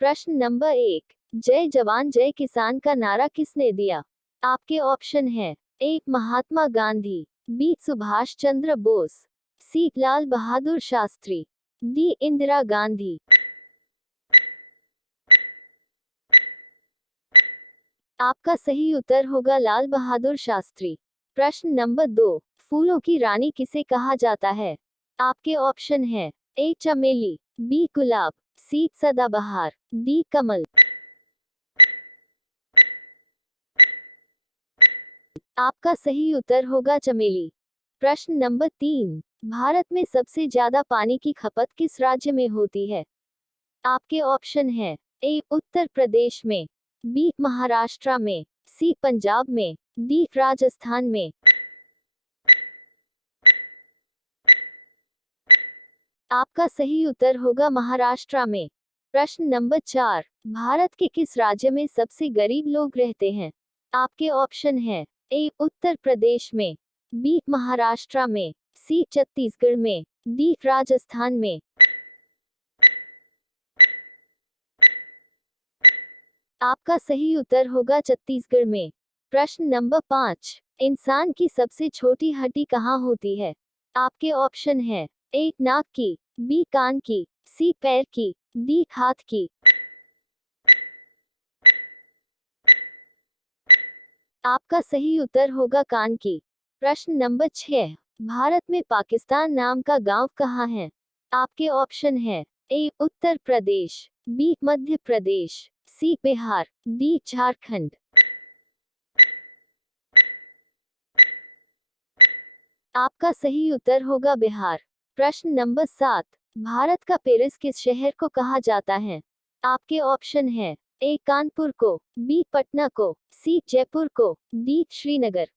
प्रश्न नंबर 1, जय जवान जय किसान का नारा किसने दिया? आपके ऑप्शन है ए महात्मा गांधी, बी सुभाष चंद्र बोस, सी लाल बहादुर शास्त्री, डी इंदिरा गांधी। आपका सही उत्तर होगा लाल बहादुर शास्त्री। प्रश्न नंबर 2, फूलों की रानी किसे कहा जाता है? आपके ऑप्शन है ए चमेली, बी गुलाब, सी सदाबहार, डी कमल। आपका सही उत्तर होगा चमेली। प्रश्न नंबर 3, भारत में सबसे ज्यादा पानी की खपत किस राज्य में होती है? आपके ऑप्शन है ए उत्तर प्रदेश में, बी महाराष्ट्र में, सी पंजाब में, डी राजस्थान में। आपका सही उत्तर होगा महाराष्ट्र में। प्रश्न नंबर 4, भारत के किस राज्य में सबसे गरीब लोग रहते हैं? आपके ऑप्शन है ए उत्तर प्रदेश में, बी महाराष्ट्र में, सी छत्तीसगढ़ में, डी राजस्थान में। आपका सही उत्तर होगा छत्तीसगढ़ में। प्रश्न नंबर 5, इंसान की सबसे छोटी हड्डी कहाँ होती है? आपके ऑप्शन है ए नाक की, बी कान की, सी पैर की, डी हाथ की। आपका सही उत्तर होगा कान की। प्रश्न नंबर 6, भारत में पाकिस्तान नाम का गांव कहाँ है? आपके ऑप्शन है ए उत्तर प्रदेश, बी मध्य प्रदेश, सी बिहार, डी झारखंड। आपका सही उत्तर होगा बिहार। प्रश्न नंबर 7, भारत का पेरिस किस शहर को कहा जाता है? आपके ऑप्शन है ए कानपुर को, बी पटना को, सी जयपुर को, डी श्रीनगर।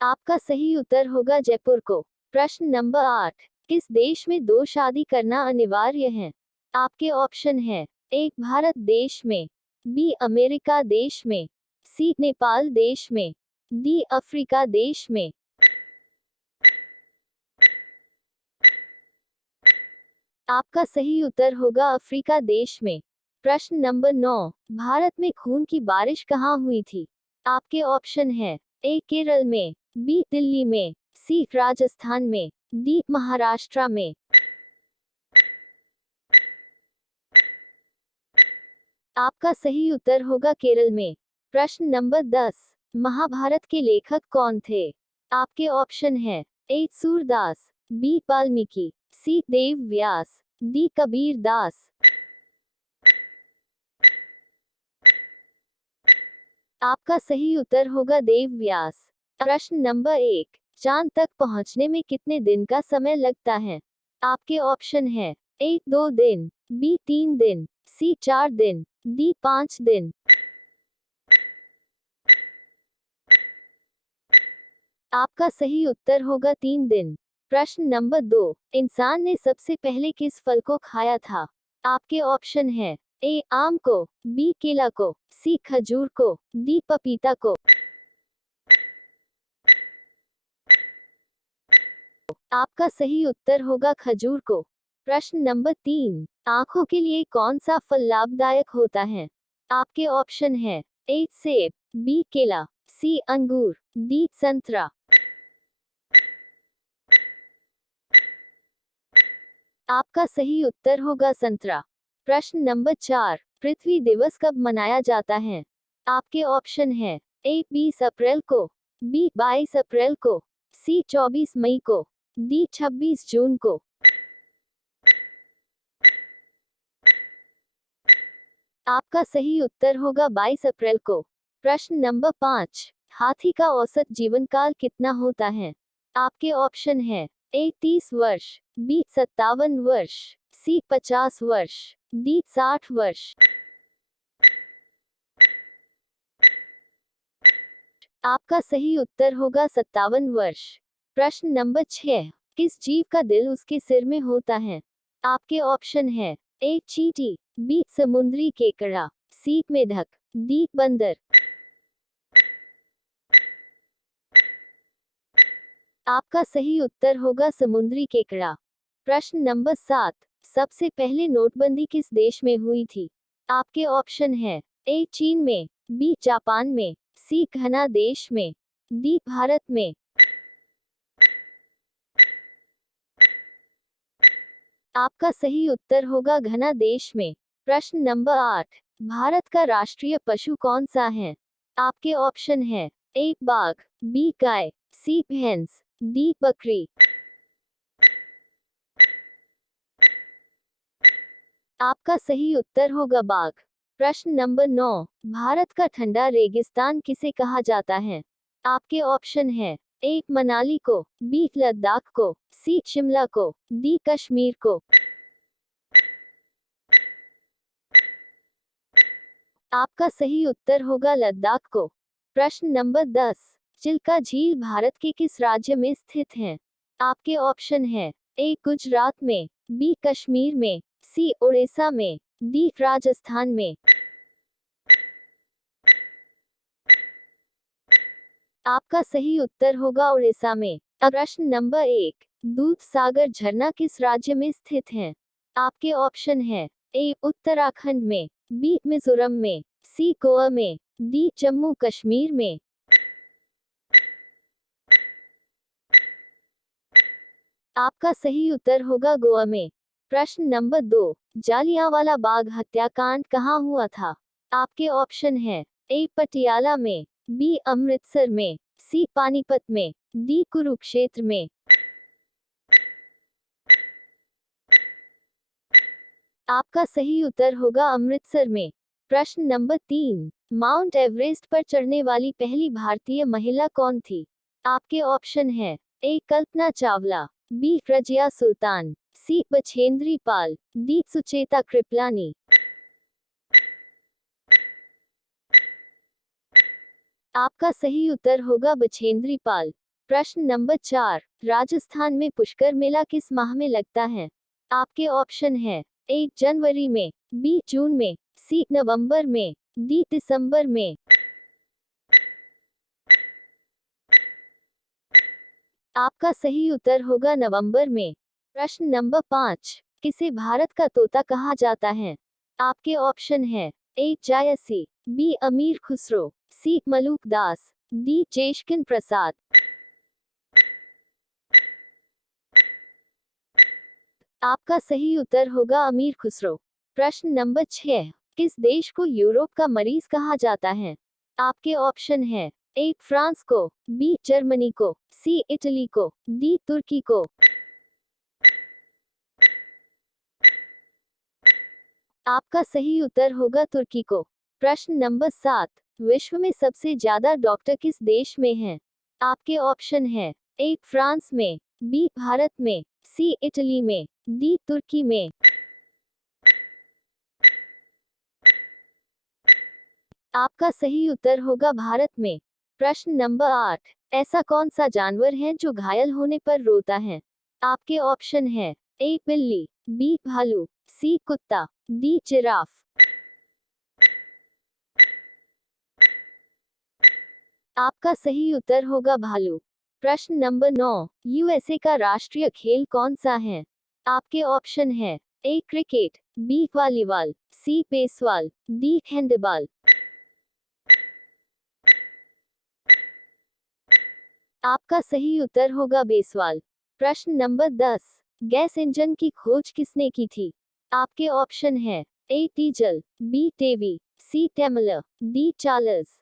आपका सही उत्तर होगा जयपुर को। प्रश्न नंबर 8, किस देश में दो शादी करना अनिवार्य है? आपके ऑप्शन है ए भारत देश में, बी अमेरिका देश में, सी नेपाल देश में, डी अफ्रीका देश में। आपका सही उत्तर होगा अफ्रीका देश में। प्रश्न नंबर 9, भारत में खून की बारिश कहाँ हुई थी? आपके ऑप्शन है ए केरल में, बी दिल्ली में, सी राजस्थान में, डी महाराष्ट्र में। आपका सही उत्तर होगा केरल में। प्रश्न नंबर 10, महाभारत के लेखक कौन थे? आपके ऑप्शन है ए सूरदास, बी वाल्मीकि, सी देव व्यास, डी कबीर दास। आपका सही उत्तर होगा देव व्यास। प्रश्न नंबर 1, चांद तक पहुंचने में कितने दिन का समय लगता है? आपके ऑप्शन है ए 2 दिन, बी 3 दिन, सी 4 दिन, डी 5 दिन। आपका सही उत्तर होगा 3 दिन। प्रश्न नंबर 2, इंसान ने सबसे पहले किस फल को खाया था? आपके ऑप्शन है ए आम को, बी केला को, सी खजूर को, डी पपीता को। आपका सही उत्तर होगा खजूर को। प्रश्न नंबर 3, आंखों के लिए कौन सा फल लाभदायक होता है? आपके ऑप्शन है ए सेब, बी केला, सी अंगूर, डी संतरा। आपका सही उत्तर होगा संतरा। प्रश्न नंबर 4, पृथ्वी दिवस कब मनाया जाता है? आपके ऑप्शन है ए 20 अप्रैल को, बी 22 अप्रैल को, सी 24 मई को, डी 26 जून को। आपका सही उत्तर होगा 22 अप्रैल को। प्रश्न नंबर 5, हाथी का औसत जीवन काल कितना होता है? आपके ऑप्शन है ए 30 वर्ष, बी 57 वर्ष, सी 50 वर्ष, डी 60 वर्ष। आपका सही उत्तर होगा 57 वर्ष। प्रश्न नंबर 6, किस जीव का दिल उसके सिर में होता है? आपके ऑप्शन है ए चींटी, बी समुद्री केकड़ा, सी मेढक, डी बंदर। आपका सही उत्तर होगा समुद्री केकड़ा। प्रश्न नंबर 7, सबसे पहले नोटबंदी किस देश में हुई थी? आपके ऑप्शन है ए चीन में, बी जापान में, सी घना देश में, डी भारत में। आपका सही उत्तर होगा घना देश में। प्रश्न नंबर 8, भारत का राष्ट्रीय पशु कौन सा है? आपके ऑप्शन है ए बाघ, बी गाय, सी भैंस, डी बकरी। आपका सही उत्तर होगा बाघ। प्रश्न नंबर 9, भारत का ठंडा रेगिस्तान किसे कहा जाता है? आपके ऑप्शन है ए मनाली को, बी लद्दाख को, सी शिमला को, डी कश्मीर को। आपका सही उत्तर होगा लद्दाख को। प्रश्न नंबर 10, चिल्का झील भारत के किस राज्य में स्थित है? आपके ऑप्शन है ए गुजरात में, बी कश्मीर में, सी उड़ीसा में, डी राजस्थान में। आपका सही उत्तर होगा उड़ीसा में। प्रश्न नंबर 1, दूध सागर झरना किस राज्य में स्थित है? आपके ऑप्शन है ए उत्तराखंड में, बी मिजोरम में, सी गोवा में, डी जम्मू कश्मीर में। आपका सही उत्तर होगा गोवा में। प्रश्न नंबर 2, जालियांवाला बाग हत्याकांड कहाँ हुआ था? आपके ऑप्शन है ए पटियाला में, बी अमृतसर में, सी पानीपत में, डी कुरुक्षेत्र में। आपका सही उत्तर होगा अमृतसर में। प्रश्न नंबर 3, माउंट एवरेस्ट पर चढ़ने वाली पहली भारतीय महिला कौन थी? आपके ऑप्शन है ए कल्पना चावला, बी रजिया सुल्तान, सी बछेंद्री पाल, डी सुचेता कृपलानी। आपका सही उत्तर होगा बछेंद्री पाल। प्रश्न नंबर 4, राजस्थान में पुष्कर मेला किस माह में लगता है? आपके ऑप्शन है ए जनवरी में, बी जून में, सी नवंबर में, डी दिसंबर में। आपका सही उत्तर होगा नवंबर में। प्रश्न नंबर 5, किसे भारत का तोता कहा जाता है? आपके ऑप्शन है ए जायसी, बी अमीर खुसरो, सी मलूक दास, डी जेशकिन प्रसाद। आपका सही उत्तर होगा अमीर खुसरो। प्रश्न नंबर 6, किस देश को यूरोप का मरीज कहा जाता है? आपके ऑप्शन है ए फ्रांस को, बी जर्मनी को, सी इटली को, डी तुर्की को। आपका सही उत्तर होगा तुर्की को। प्रश्न नंबर 7, विश्व में सबसे ज्यादा डॉक्टर किस देश में हैं? आपके ऑप्शन है ए फ्रांस में, बी भारत में, सी इटली में, डी तुर्की में। आपका सही उत्तर होगा भारत में। प्रश्न नंबर 8, ऐसा कौन सा जानवर है जो घायल होने पर रोता है? आपके ऑप्शन है ए बिल्ली, बी भालू, सी कुत्ता, डी जिराफ। आपका सही उत्तर होगा भालू। प्रश्न नंबर 9, यूएसए का राष्ट्रीय खेल कौन सा है? आपके ऑप्शन है ए क्रिकेट, बी वॉलीबॉल, सी बेसबॉल, डी हैंडबॉल। आपका सही उत्तर होगा बेसबॉल। प्रश्न नंबर 10, गैस इंजन की खोज किसने की थी? आपके ऑप्शन है ए डीजल, बी टेवी, सी टेमलर, डी चार्ल्स।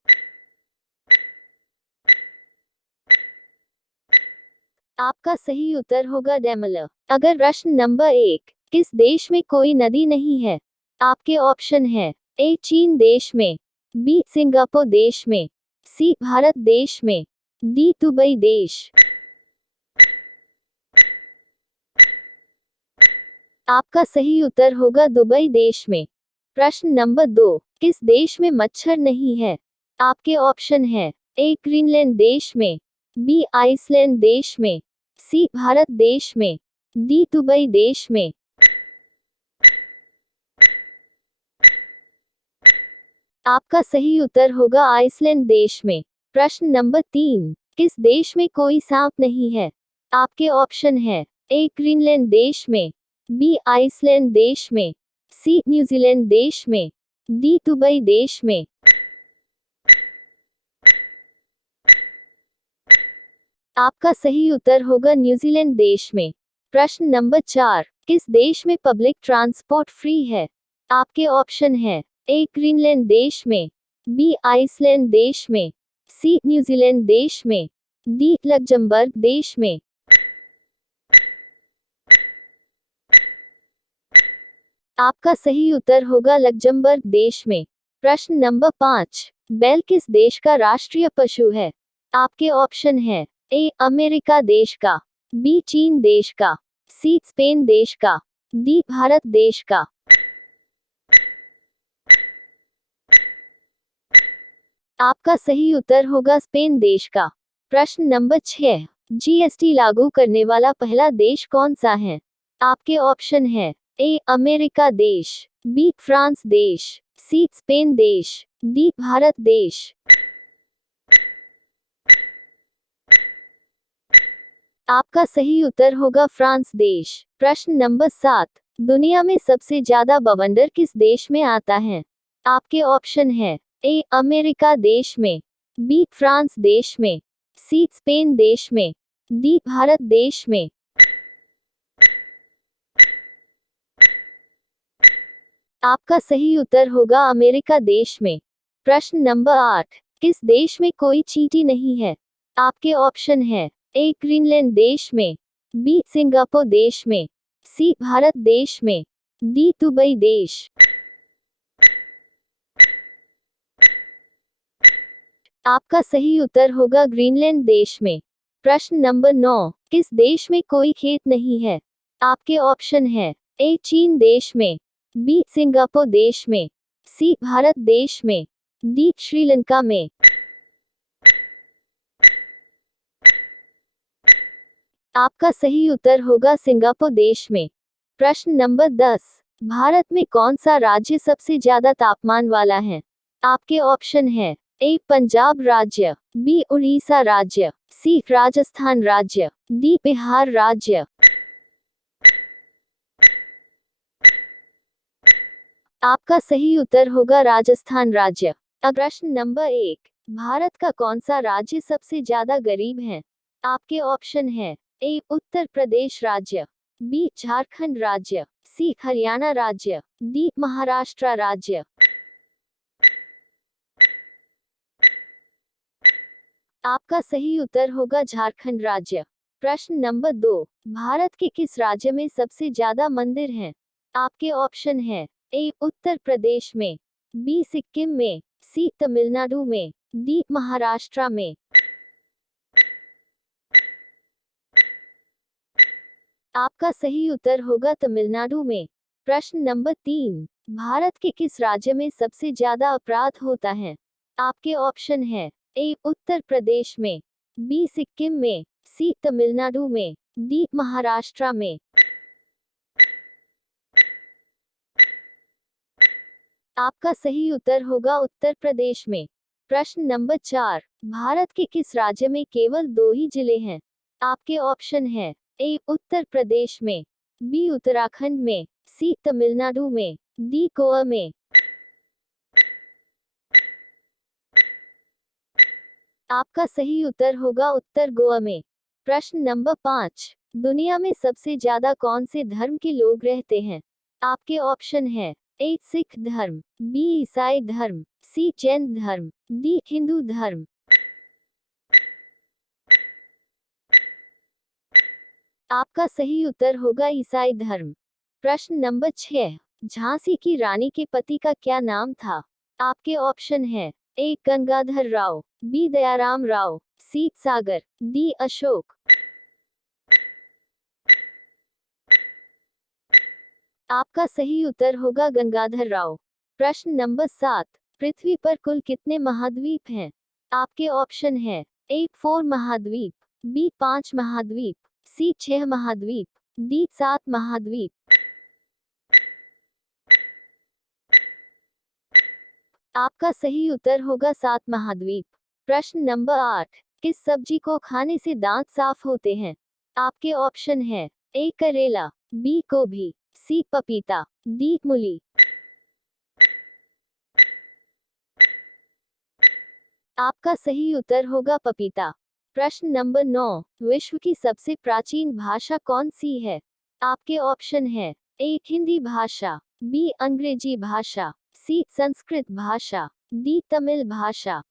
आपका सही उत्तर होगा डेमलर। अगर प्रश्न नंबर 1, किस देश में कोई नदी नहीं है? आपके ऑप्शन है ए चीन देश में, बी सिंगापुर देश में, सी भारत देश में, डी दुबई देश। आपका सही उत्तर होगा दुबई देश में। प्रश्न नंबर 2, किस देश में मच्छर नहीं है? आपके ऑप्शन है ए ग्रीनलैंड देश में, बी आइसलैंड देश में, सी भारत देश में, डी दुबई देश में। आपका सही उत्तर होगा आइसलैंड देश में। प्रश्न नंबर 3, किस देश में कोई सांप नहीं है? आपके ऑप्शन है ए ग्रीनलैंड देश में, बी आइसलैंड देश में, सी न्यूजीलैंड देश में, डी दुबई देश में। आपका सही उत्तर होगा न्यूजीलैंड देश में। प्रश्न नंबर 4, किस देश में पब्लिक ट्रांसपोर्ट फ्री है? आपके ऑप्शन है ए ग्रीनलैंड देश में, बी आइसलैंड देश में, सी न्यूजीलैंड देश में, डी लग्जमबर्ग देश में। आपका सही उत्तर होगा लग्जमबर्ग देश में। प्रश्न नंबर 5, बैल किस देश का राष्ट्रीय पशु है? आपके ऑप्शन है ए अमेरिका देश का, बी चीन देश का, सी स्पेन देश का, डी भारत देश का। आपका सही उत्तर होगा स्पेन देश का। प्रश्न नंबर 6, जीएसटी लागू करने वाला पहला देश कौन सा है? आपके ऑप्शन है ए अमेरिका देश, बी फ्रांस देश, सी स्पेन देश, डी भारत देश। आपका सही उत्तर होगा फ्रांस देश। प्रश्न नंबर 7, दुनिया में सबसे ज्यादा बवंडर किस देश में आता है? आपके ऑप्शन है ए अमेरिका देश में, बी फ्रांस देश में, सी स्पेन देश में, डी भारत देश में। आपका सही उत्तर होगा अमेरिका देश में। प्रश्न नंबर 8, किस देश में कोई चींटी नहीं है? आपके ऑप्शन है ए ग्रीनलैंड देश में, बी सिंगापुर देश में, सी भारत देश में, डी दुबई देश। आपका सही उत्तर होगा ग्रीनलैंड देश में। प्रश्न नंबर 9, किस देश में कोई खेत नहीं है? आपके ऑप्शन है ए चीन देश में, बी सिंगापुर देश में, सी भारत देश में, डी श्रीलंका में। आपका सही उत्तर होगा सिंगापुर देश में। प्रश्न नंबर 10, भारत में कौन सा राज्य सबसे ज्यादा तापमान वाला है? आपके ऑप्शन है ए पंजाब राज्य, बी उड़ीसा राज्य, सी राजस्थान राज्य, डी बिहार राज्य। आपका सही उत्तर होगा राजस्थान राज्य। अब प्रश्न नंबर 1, भारत का कौन सा राज्य सबसे ज्यादा गरीब है? आपके ऑप्शन है ए उत्तर प्रदेश राज्य, बी झारखंड राज्य, सी हरियाणा राज्य, डी महाराष्ट्र राज्य। आपका सही उत्तर होगा झारखंड राज्य। प्रश्न नंबर 2, भारत के किस राज्य में सबसे ज्यादा मंदिर हैं? आपके ऑप्शन है ए उत्तर प्रदेश में, बी सिक्किम में, सी तमिलनाडु में, डी महाराष्ट्र में। आपका सही उत्तर होगा तमिलनाडु में। प्रश्न नंबर 3, भारत के किस राज्य में सबसे ज्यादा अपराध होता है? आपके ऑप्शन है ए उत्तर प्रदेश में, बी सिक्किम में, सी तमिलनाडु में, डी महाराष्ट्र में। आपका सही उत्तर होगा उत्तर प्रदेश में। प्रश्न नंबर 4, भारत के किस राज्य में केवल 2 ही जिले हैं? आपके ऑप्शन है ए उत्तर प्रदेश में, बी उत्तराखंड में, सी तमिलनाडु में, डी गोवा में। आपका सही उत्तर होगा उत्तर गोवा में। प्रश्न नंबर 5, दुनिया में सबसे ज्यादा कौन से धर्म के लोग रहते हैं? आपके ऑप्शन है ए सिख धर्म, बी ईसाई धर्म, सी जैन धर्म, डी हिंदू धर्म। आपका सही उत्तर होगा ईसाई धर्म। प्रश्न नंबर 6, झांसी की रानी के पति का क्या नाम था? आपके ऑप्शन है ए गंगाधर राव, बी दयाराम राव, सी सागर, डी अशोक। आपका सही उत्तर होगा गंगाधर राव। प्रश्न नंबर 7, पृथ्वी पर कुल कितने महाद्वीप हैं? आपके ऑप्शन है ए 4 महाद्वीप, बी 5 महाद्वीप, सी 6 महाद्वीप, डी 7 महाद्वीप। आपका सही उत्तर होगा 7 महाद्वीप। प्रश्न नंबर 8, किस सब्जी को खाने से दांत साफ होते हैं? आपके ऑप्शन है ए करेला, बी गोभी, सी पपीता, डी मूली। आपका सही उत्तर होगा पपीता। प्रश्न नंबर 9, विश्व की सबसे प्राचीन भाषा कौन सी है? आपके ऑप्शन है ए हिंदी भाषा, बी अंग्रेजी भाषा, सी संस्कृत भाषा, डी तमिल भाषा।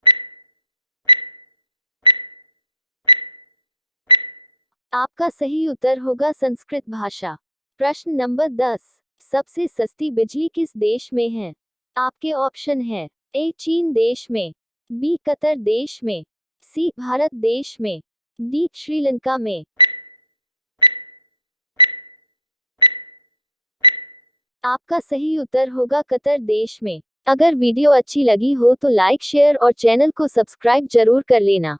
आपका सही उत्तर होगा संस्कृत भाषा। प्रश्न नंबर 10, सबसे सस्ती बिजली किस देश में है? आपके ऑप्शन है ए चीन देश में, बी कतर देश में, सी भारत देश में, डी श्रीलंका में। आपका सही उत्तर होगा कतर देश में। अगर वीडियो अच्छी लगी हो तो लाइक शेयर और चैनल को सब्सक्राइब जरूर कर लेना।